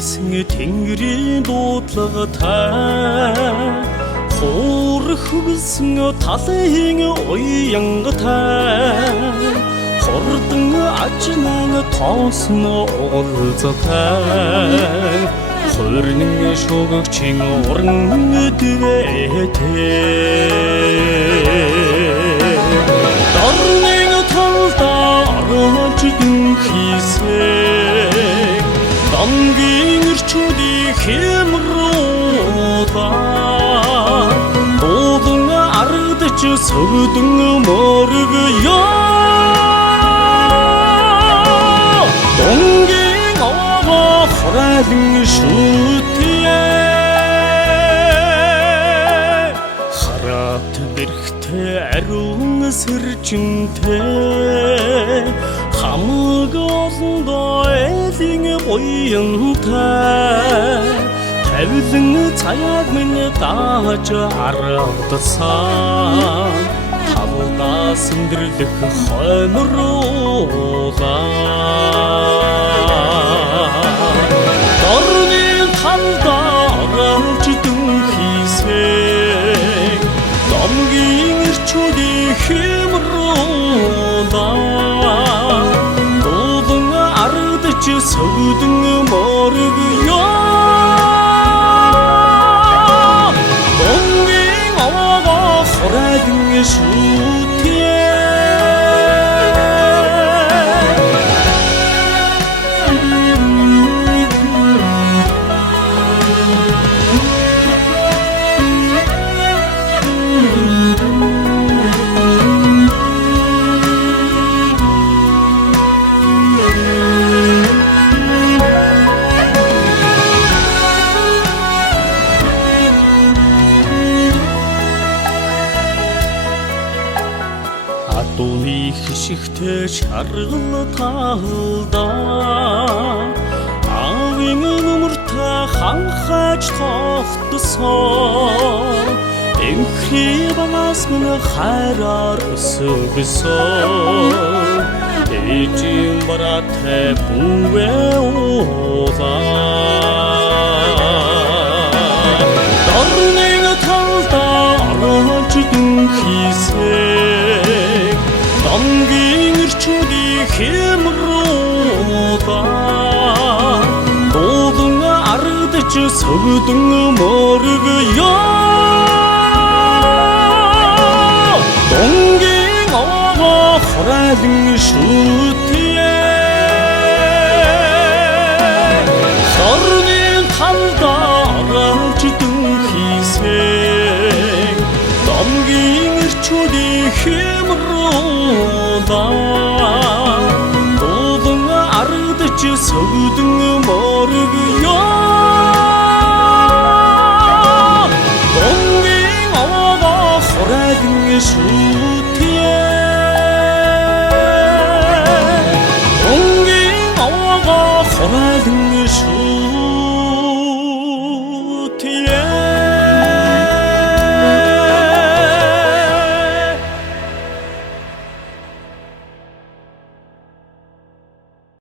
Байсан тэнгэрийн дуудлагатай Хуурах хөвсөн талын уянгатай Хордон ажнан тоосон уулзатай Хөрнэн шугагчин уран дэвэтэй Дорнын талда арчдэн хийсэй Дангийн ирчүүдийн хямруудаа Дуулан ардч сөвдөн моргё Донгийн аваа хорайлан шүтье Харат бэрхтээ ариун сэржинтэй Хамаг олондоо элин буянтай Тавилан цаяг минь дааж ардсан Тавлаа сэндэрлэх хоймруулаа Дорны талда арчдэн хийсэй Домгийн ирчүүдийн хямруудаа Дуулан ардч сөвдөн моргё Донгийн аваа хорайлан шүтье Дууны хишигтэй шаргал талдаа Аавын өмөртөө ханхаж тогтсон Энхри банаас минь хайраар өсөвсөн Ээжийн бараатай бүвээ уулаа Дорнын талдаа арчдэн хийсэй Дангийн ирчүүдийн хямруудаа Дуулан ардч сөвдөн моргё Донгийн аваа хорайлан шүтье Сорны талда арчдэн хийсэй Домгийн ирчүүдийн хямруудаа Дуулан ардч сөвдөн моргё Донгийн аваа хорайлан шүтье